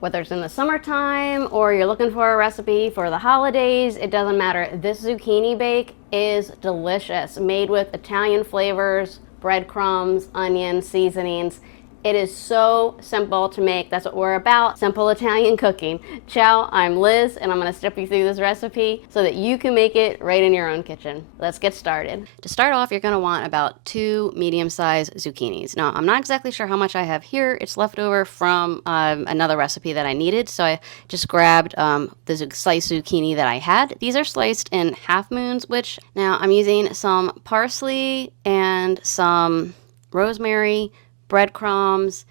Whether it's in the summertime or you're looking for a recipe for the holidays, it doesn't matter. This zucchini bake is delicious, made with Italian flavors, breadcrumbs, onions, seasonings. It is so simple to make. That's what we're about, simple Italian cooking. Ciao, I'm Liz, and I'm gonna step you through this recipe so that you can make it right in your own kitchen. Let's get started. To start off, you're gonna want about 2 medium-sized zucchinis. Now, I'm not exactly sure how much I have here. It's left over from another recipe that I needed, so I just grabbed the sliced zucchini that I had. These are sliced in half moons, which now I'm using some parsley and some rosemary, breadcrumbs,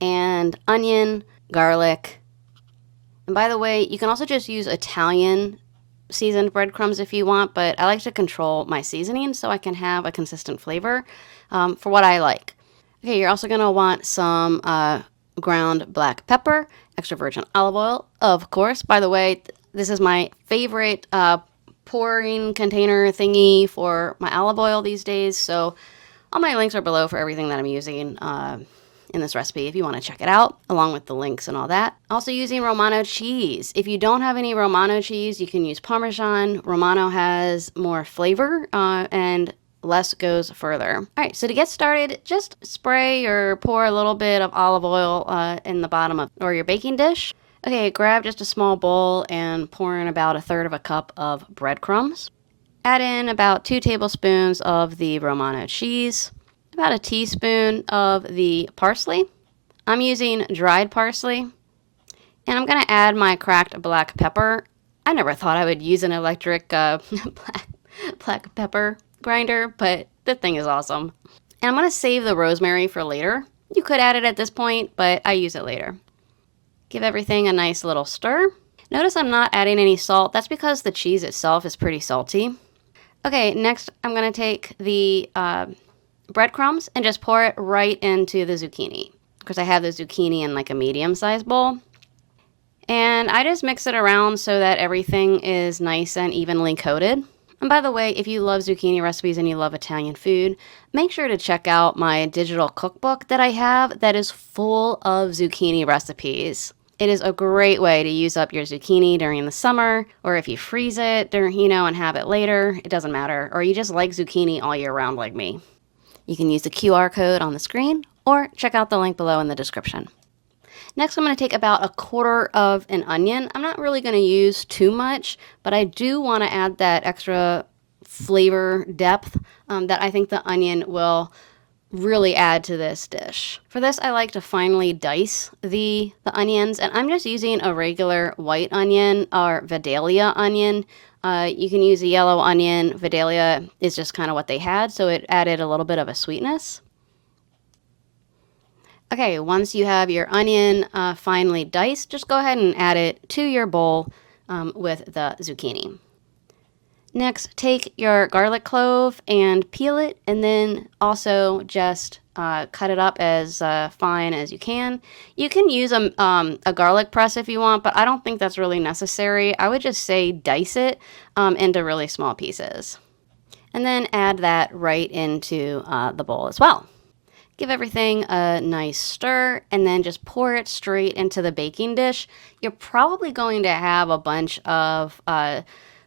and onion, garlic. And by the way, you can also just use Italian seasoned breadcrumbs if you want, but I like to control my seasoning so I can have a consistent flavor for what I like. Okay, you're also gonna want some ground black pepper, extra virgin olive oil, of course. By the way, this is my favorite pouring container thingy for my olive oil these days, so all my links are below for everything that I'm using in this recipe if you want to check it out, along with the links and all that. Also using Romano cheese. If you don't have any Romano cheese, you can use Parmesan. Romano has more flavor and less goes further. All right, so to get started, just spray or pour a little bit of olive oil in the bottom of or your baking dish. Okay, grab just a small bowl and pour in about 1/3 cup of breadcrumbs. Add in about 2 tablespoons of the Romano cheese, about a teaspoon of the parsley. I'm using dried parsley. And I'm going to add my cracked black pepper. I never thought I would use an electric black pepper grinder, but the thing is awesome. And I'm going to save the rosemary for later. You could add it at this point, but I use it later. Give everything a nice little stir. Notice I'm not adding any salt. That's because the cheese itself is pretty salty. Okay, next I'm going to take the breadcrumbs and just pour it right into the zucchini. Because I have the zucchini in like a medium-sized bowl. And I just mix it around so that everything is nice and evenly coated. And by the way, if you love zucchini recipes and you love Italian food, make sure to check out my digital cookbook that I have that is full of zucchini recipes. It is a great way to use up your zucchini during the summer, or if you freeze it during, and have it later, it doesn't matter. Or you just like zucchini all year round like me. You can use the QR code on the screen or check out the link below in the description. Next, I'm going to take about 1/4 of an onion. I'm not really going to use too much, but I do want to add that extra flavor depth that I think the onion will really add to this dish. For this, I like to finely dice the onions, and I'm just using a regular white onion or Vidalia onion. You can use a yellow onion. Vidalia is just kind of what they had, so it added a little bit of a sweetness. Okay, once you have your onion finely diced, just go ahead and add it to your bowl with the zucchini. Next, take your garlic clove and peel it, and then also just cut it up as fine as you can. You can use a garlic press if you want, but I don't think that's really necessary. I would just say dice it into really small pieces. And then add that right into the bowl as well. Give everything a nice stir and then just pour it straight into the baking dish. You're probably going to have a bunch of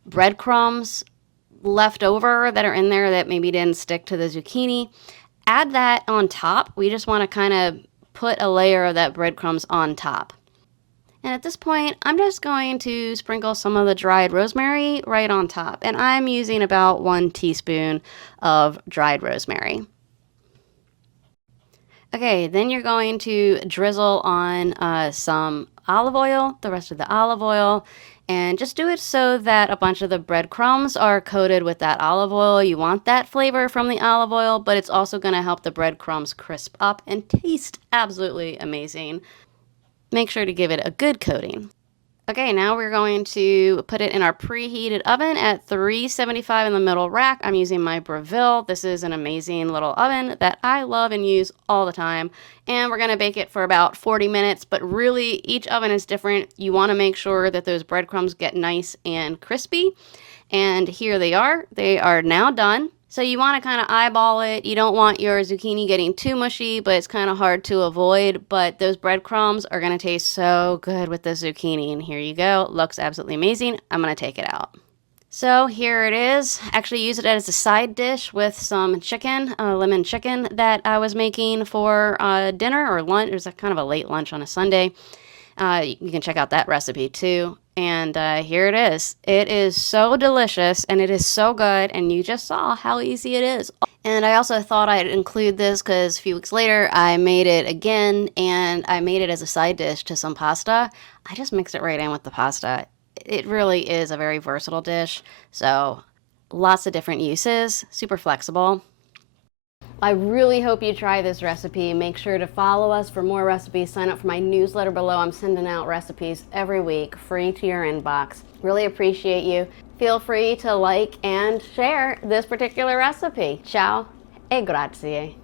breadcrumbs left over that are in there that maybe didn't stick to the zucchini. Add that on top. We just want to kind of put a layer of that breadcrumbs on top. And at this point, I'm just going to sprinkle some of the dried rosemary right on top. And I'm using about 1 teaspoon of dried rosemary. Okay, then you're going to drizzle on some olive oil, the rest of the olive oil, and just do it so that a bunch of the breadcrumbs are coated with that olive oil. You want that flavor from the olive oil, but it's also going to help the breadcrumbs crisp up and taste absolutely amazing. Make sure to give it a good coating. Okay, now we're going to put it in our preheated oven at 375 in the middle rack. I'm using my Breville. This is an amazing little oven that I love and use all the time. And we're going to bake it for about 40 minutes, but really each oven is different. You want to make sure that those breadcrumbs get nice and crispy. And here they are. They are now done. So you want to kind of eyeball it. You don't want your zucchini getting too mushy, but it's kind of hard to avoid. But those breadcrumbs are going to taste so good with the zucchini. And here you go. Looks absolutely amazing. I'm going to take it out. So here it is. Actually used it as a side dish with some chicken, lemon chicken that I was making for dinner or lunch. It was kind of a late lunch on a Sunday. You can check out that recipe too. And here it is. It is so delicious and it is so good. And you just saw how easy it is. And I also thought I'd include this because a few weeks later I made it again and I made it as a side dish to some pasta. I just mixed it right in with the pasta. It really is a very versatile dish. So lots of different uses, super flexible. I really hope you try this recipe. Make sure to follow us for more recipes. Sign up for my newsletter below. I'm sending out recipes every week, free to your inbox. Really appreciate you. Feel free to like and share this particular recipe. Ciao e grazie.